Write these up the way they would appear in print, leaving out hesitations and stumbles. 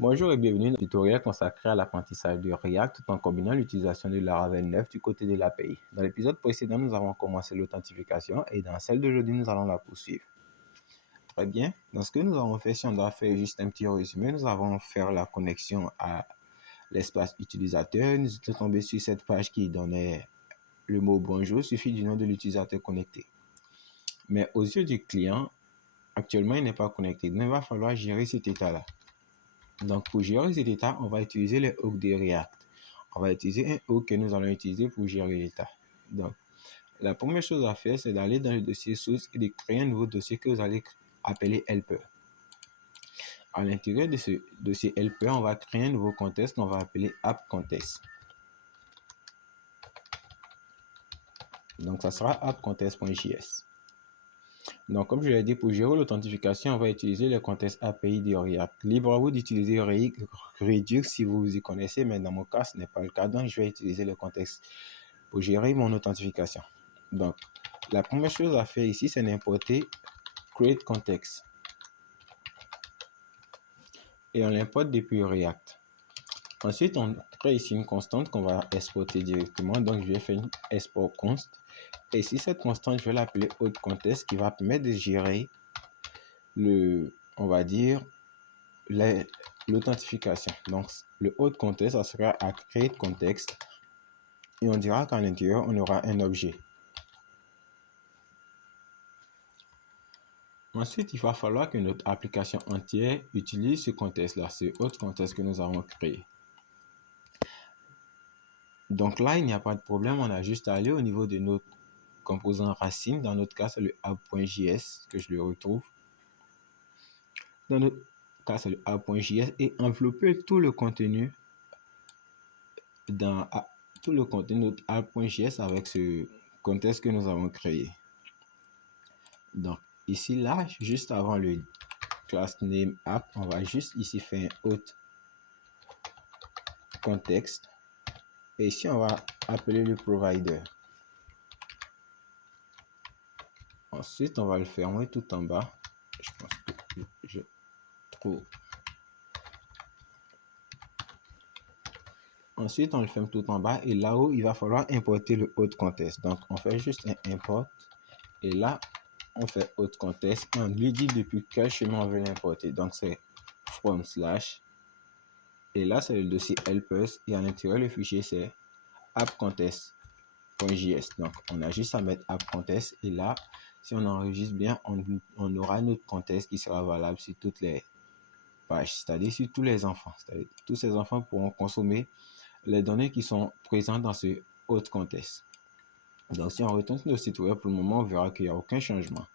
Bonjour et bienvenue dans le tutoriel consacré à l'apprentissage de React tout en combinant l'utilisation de Laravel 9 du côté de l'API. Dans l'épisode précédent, nous avons commencé l'authentification et dans celle d'aujourd'hui, nous allons la poursuivre. Très bien. Dans ce que nous avons fait, si on doit faire juste un petit résumé, nous avons fait la connexion à l'espace utilisateur. Nous étions tombés sur cette page qui donnait le mot bonjour, il suffit du nom de l'utilisateur connecté. Mais aux yeux du client, actuellement, il n'est pas connecté. Donc, il va falloir gérer cet état-là. Donc, pour gérer cet état, on va utiliser les hooks de React. On va utiliser un hook que nous allons utiliser pour gérer l'état. Donc, la première chose à faire, c'est d'aller dans le dossier source et de créer un nouveau dossier que vous allez appeler helper. À l'intérieur de ce dossier helper, on va créer un nouveau contexte qu'on va appeler app contest. Donc, ça sera appcontest.js. Donc, comme je l'ai dit, pour gérer l'authentification, on va utiliser le contexte API de React. Libre à vous d'utiliser Redux si vous vous y connaissez, mais dans mon cas, ce n'est pas le cas. Donc, je vais utiliser le contexte pour gérer mon authentification. Donc, la première chose à faire ici, c'est d'importer create context. Et on l'importe depuis React. Ensuite, on crée ici une constante qu'on va exporter directement. Donc, je vais faire une export const. Et ici, cette constante, je vais l'appeler auth contest qui va permettre de gérer on va dire, l'authentification. Donc, le auth contest, ça sera à create context. Et on dira qu'à l'intérieur, on aura un objet. Ensuite, il va falloir que notre application entière utilise ce contexte-là, ce autre contexte que nous avons créé. Donc là, il n'y a pas de problème, on a juste à aller au niveau de notre composant racine. Dans notre cas, c'est le app.js que je le retrouve. Dans notre cas, c'est le app.js et envelopper tout le contenu dans de notre app.js avec ce contexte que nous avons créé. Donc ici, là, juste avant le class name app, on va juste ici faire un autre contexte. Et ici, on va appeler le provider. Ensuite, on va le fermer tout en bas. Je pense que je trouve. Ensuite, on le ferme tout en bas. Et là-haut, il va falloir importer le autre contexte. Donc, on fait juste un import. Et là, on fait autre contexte. Et on lui dit depuis quel chemin on veut l'importer. Donc, c'est from slash. Et là, c'est le dossier helpers. Et à l'intérieur, le fichier, c'est appcontest.js. Donc, on a juste à mettre appcontest. Et là, si on enregistre bien, on aura notre contexte qui sera valable sur toutes les pages, c'est-à-dire sur tous les enfants. C'est-à-dire tous ces enfants pourront consommer les données qui sont présentes dans ce autre contexte. Donc, si on retourne sur le site web, pour le moment, on verra qu'il n'y a aucun changement.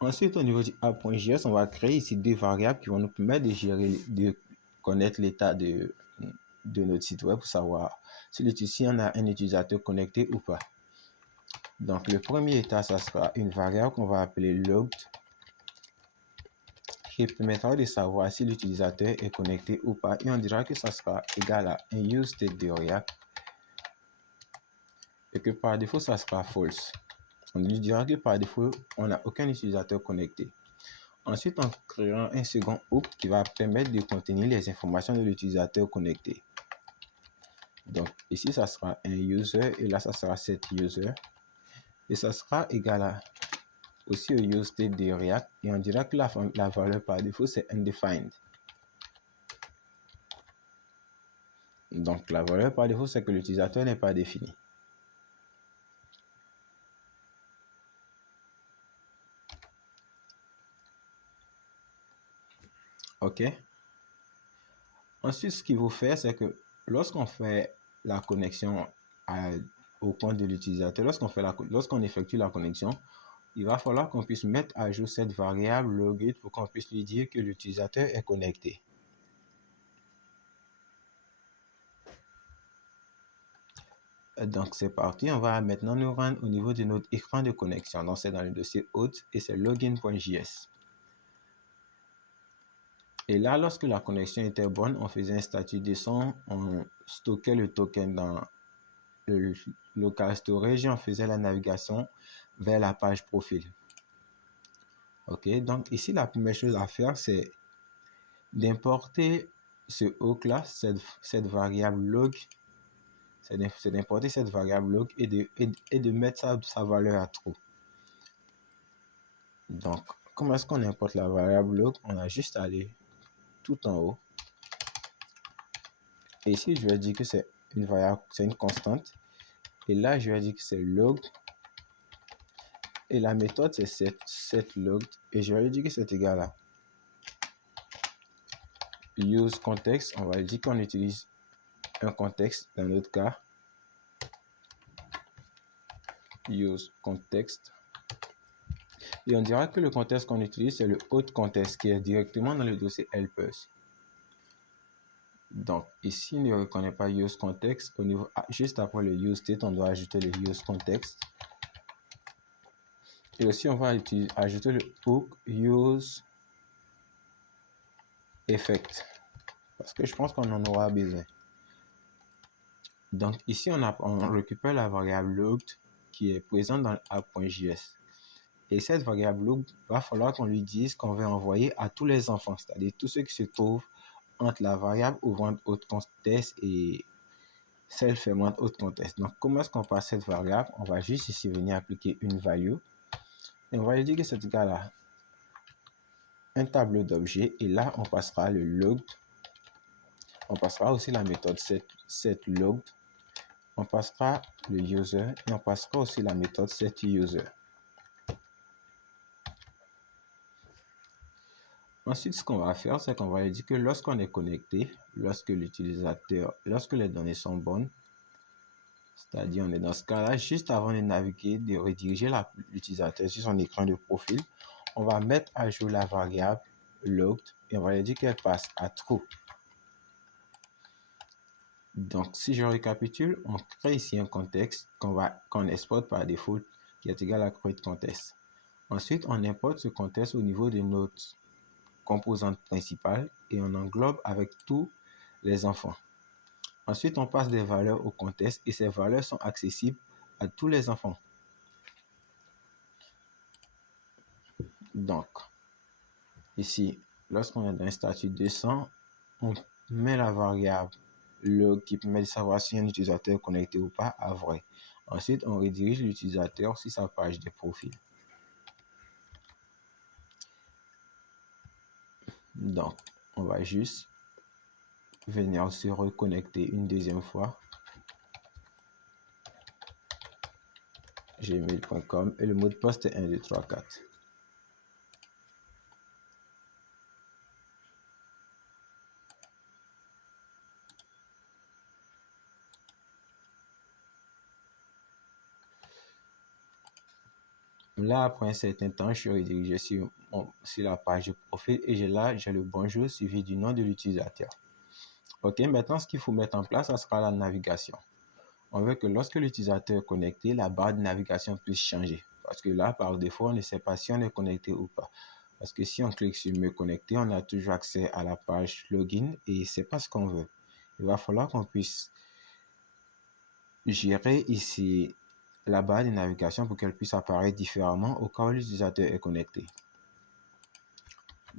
Ensuite, au niveau du app.js, on va créer ici deux variables qui vont nous permettre de gérer, de connaître l'état de notre site web pour savoir si on a un utilisateur connecté ou pas. Donc, le premier état, ça sera une variable qu'on va appeler logged qui permettra de savoir si l'utilisateur est connecté ou pas. Et on dira que ça sera égal à un useState de React et que par défaut, ça sera false. On lui dira que par défaut, on n'a aucun utilisateur connecté. Ensuite, on créera un second hook qui va permettre de contenir les informations de l'utilisateur connecté. Donc, ici, ça sera un user et là, ça sera cet user. Et ça sera égal à aussi au useState de React. Et on dira que la valeur par défaut, c'est undefined. Donc, la valeur par défaut, c'est que l'utilisateur n'est pas défini. OK. Ensuite, ce qu'il faut faire, c'est que lorsqu'on fait la connexion au compte de l'utilisateur, lorsqu'on effectue la connexion, il va falloir qu'on puisse mettre à jour cette variable login pour qu'on puisse lui dire que l'utilisateur est connecté. Donc, c'est parti. On va maintenant nous rendre au niveau de notre écran de connexion. Donc, c'est dans le dossier hôte et c'est login.js. Et là, lorsque la connexion était bonne, on faisait un statut descend, on stockait le token dans le local storage et on faisait la navigation vers la page profil. Ok, donc ici, la première chose à faire, c'est d'importer ce hook-là, cette variable log, c'est d'importer cette variable log et de mettre sa valeur à true. Donc, comment est-ce qu'on importe la variable log? On a juste à aller tout en haut. Et ici, je vais dire que c'est une variable, c'est une constante. Et là, je vais dire que c'est log. Et la méthode, c'est setLog. Et je vais lui dire que c'est égal à useContext. On va lui dire qu'on utilise un contexte. Dans notre cas, useContext. Et on dira que le contexte qu'on utilise, c'est le autre contexte qui est directement dans le dossier helpers. Donc, ici, il ne reconnaît pas useContext. Au niveau, juste après le useState, on doit ajouter le useContext. Et aussi, on va ajouter le hook useEffect. Parce que je pense qu'on en aura besoin. Donc, ici, on récupère la variable logged qui est présente dans app.js. Et cette variable log, va falloir qu'on lui dise qu'on veut envoyer à tous les enfants, c'est-à-dire tous ceux qui se trouvent entre la variable ouvrant autre contexte et celle fermant autre contexte. Donc, comment est-ce qu'on passe cette variable? On va juste ici venir appliquer une value. Et on va lui dire que c'est égal à un tableau d'objets. Et là, on passera le log. On passera aussi la méthode setLogged. On passera le user et on passera aussi la méthode setUser. Ensuite, ce qu'on va faire, c'est qu'on va lui dire que lorsqu'on est connecté, lorsque les données sont bonnes, c'est-à-dire on est dans ce cas-là, juste avant de naviguer, de rediriger l'utilisateur sur son écran de profil, on va mettre à jour la variable logged et on va lui dire qu'elle passe à true. Donc, si je récapitule, on crée ici un contexte qu'on exporte par défaut qui est égal à createContext. Ensuite, on importe ce contexte au niveau de notre composante principale et on englobe avec tous les enfants. Ensuite, on passe des valeurs au contexte et ces valeurs sont accessibles à tous les enfants. Donc, ici, lorsqu'on est dans un statut 200, on met la variable log qui permet de savoir si un utilisateur est connecté ou pas à vrai. Ensuite, on redirige l'utilisateur sur sa page de profil. Donc, on va juste venir se reconnecter une deuxième fois. gmail.com et le mot de passe est 1, 2, 3, 4. Là, après un certain temps, je suis redirigé sur la page de profil et j'ai le bonjour suivi du nom de l'utilisateur. Ok, maintenant, ce qu'il faut mettre en place, ça sera la navigation. On veut que lorsque l'utilisateur est connecté, la barre de navigation puisse changer. Parce que là, par défaut, on ne sait pas si on est connecté ou pas. Parce que si on clique sur me connecter, on a toujours accès à la page login et c'est pas ce qu'on veut. Il va falloir qu'on puisse gérer ici la barre de navigation pour qu'elle puisse apparaître différemment au cas où l'utilisateur est connecté.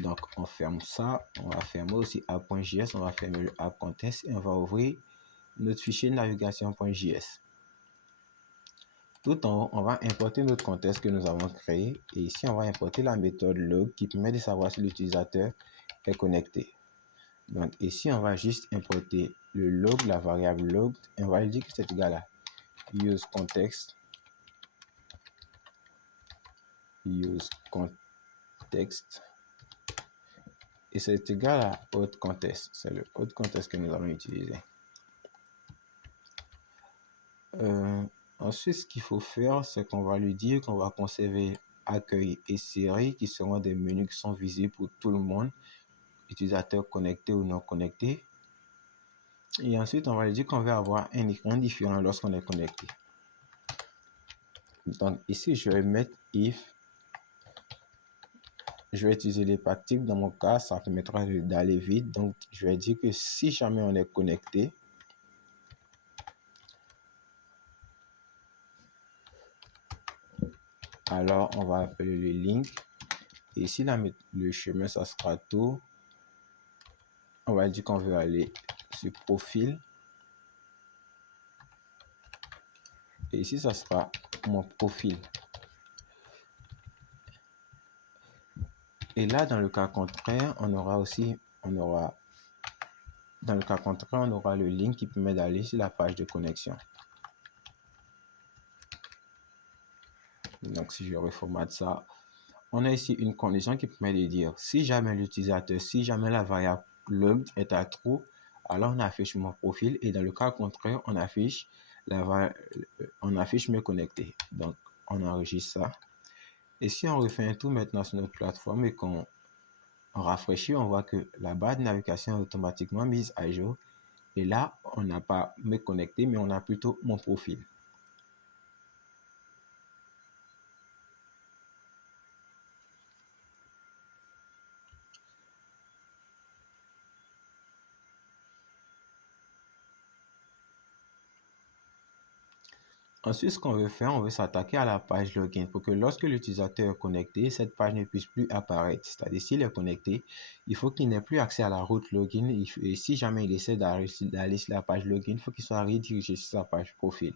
Donc, on ferme ça. On va fermer aussi app.js. On va fermer le app contest et on va ouvrir notre fichier navigation.js. Tout en haut, on va importer notre contexte que nous avons créé. Et ici, on va importer la méthode log qui permet de savoir si l'utilisateur est connecté. Donc, ici, on va juste importer le log, la variable log. Et on va lui dire que c'est égal à useContext. useContext. Et c'est égal à autre contexte. C'est le autre contexte que nous allons utiliser. Ensuite, ce qu'il faut faire, c'est qu'on va lui dire qu'on va conserver accueil et série qui seront des menus qui sont visibles pour tout le monde, utilisateurs connectés ou non connectés. Et ensuite, on va lui dire qu'on va avoir un écran différent lorsqu'on est connecté. Donc ici, je vais mettre if. Je vais utiliser les pratiques. Dans mon cas, ça permettra d'aller vite. Donc, je vais dire que si jamais on est connecté, alors on va appeler le link Et ici, le chemin, ça sera tout. On va dire qu'on veut aller sur profil. Et ici, ça sera mon profil. Et là, dans le cas contraire, on aura le lien qui permet d'aller sur la page de connexion. Donc, si je reformate ça, on a ici une condition qui permet de dire si jamais la variable log est à true, alors on affiche mon profil, et dans le cas contraire, on affiche me connecter. Donc, on enregistre ça. Et si on refait un tour maintenant sur notre plateforme et qu'on rafraîchit, on voit que la barre de navigation est automatiquement mise à jour. Et là, on n'a pas me connecter, mais on a plutôt mon profil. Ensuite, ce qu'on veut faire, on veut s'attaquer à la page login pour que lorsque l'utilisateur est connecté, cette page ne puisse plus apparaître. C'est-à-dire, s'il est connecté, il faut qu'il n'ait plus accès à la route login. Et si jamais il essaie d'aller sur la page login, il faut qu'il soit redirigé sur sa page profil.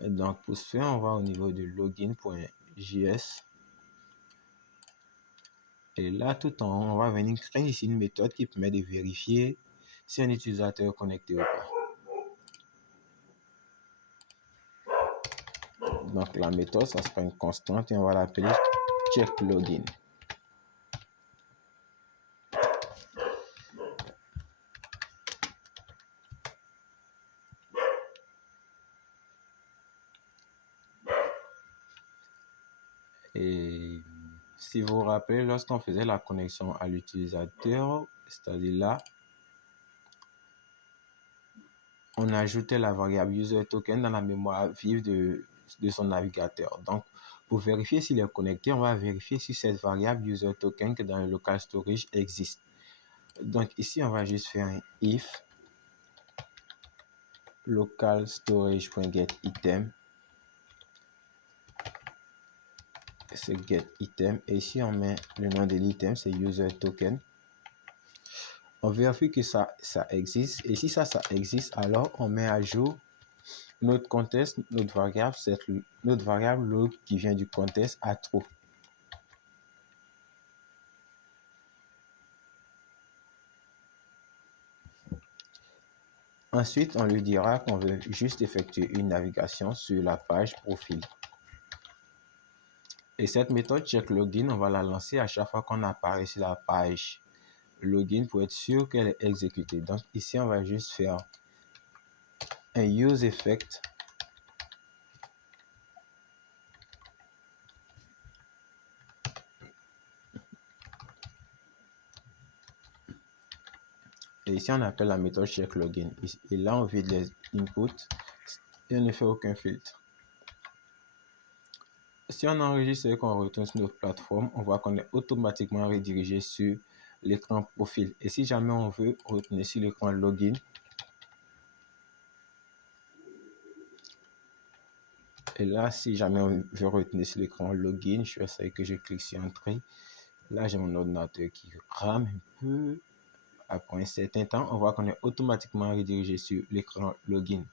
Donc, pour ce faire, on va au niveau de login.js. Et là, tout en haut, on va venir créer ici une méthode qui permet de vérifier si un utilisateur est connecté ou pas. Donc, la méthode, ça sera une constante et on va l'appeler checkLogin. Et si vous vous rappelez, lorsqu'on faisait la connexion à l'utilisateur, c'est-à-dire là, on ajoutait la variable userToken dans la mémoire vive de son navigateur. Donc, pour vérifier s'il est connecté, on va vérifier si cette variable userToken que dans le local storage existe. Donc ici, on va juste faire un if local storage.getItem. C'est getItem. Et ici, on met le nom de l'item, c'est userToken. On vérifie que ça existe. Et si ça existe, alors on met à jour notre contexte, notre variable log qui vient du contexte à true. Ensuite, on lui dira qu'on veut juste effectuer une navigation sur la page profil. Et cette méthode checkLogin, on va la lancer à chaque fois qu'on apparaît sur la page login pour être sûr qu'elle est exécutée. Donc ici, on va juste faire un useEffect et ici on appelle la méthode checkLogin. Et là, on vide les inputs et on ne fait aucun filtre. Si on enregistre et qu'on retourne sur notre plateforme, on voit qu'on est automatiquement redirigé sur l'écran profil. Et si jamais on veut retourner sur l'écran login, et là, si jamais on veut retourner sur l'écran login, je fais ça et que je clique sur Entrée. Là, j'ai mon ordinateur qui rame un peu. Après un certain temps, on voit qu'on est automatiquement redirigé sur l'écran login.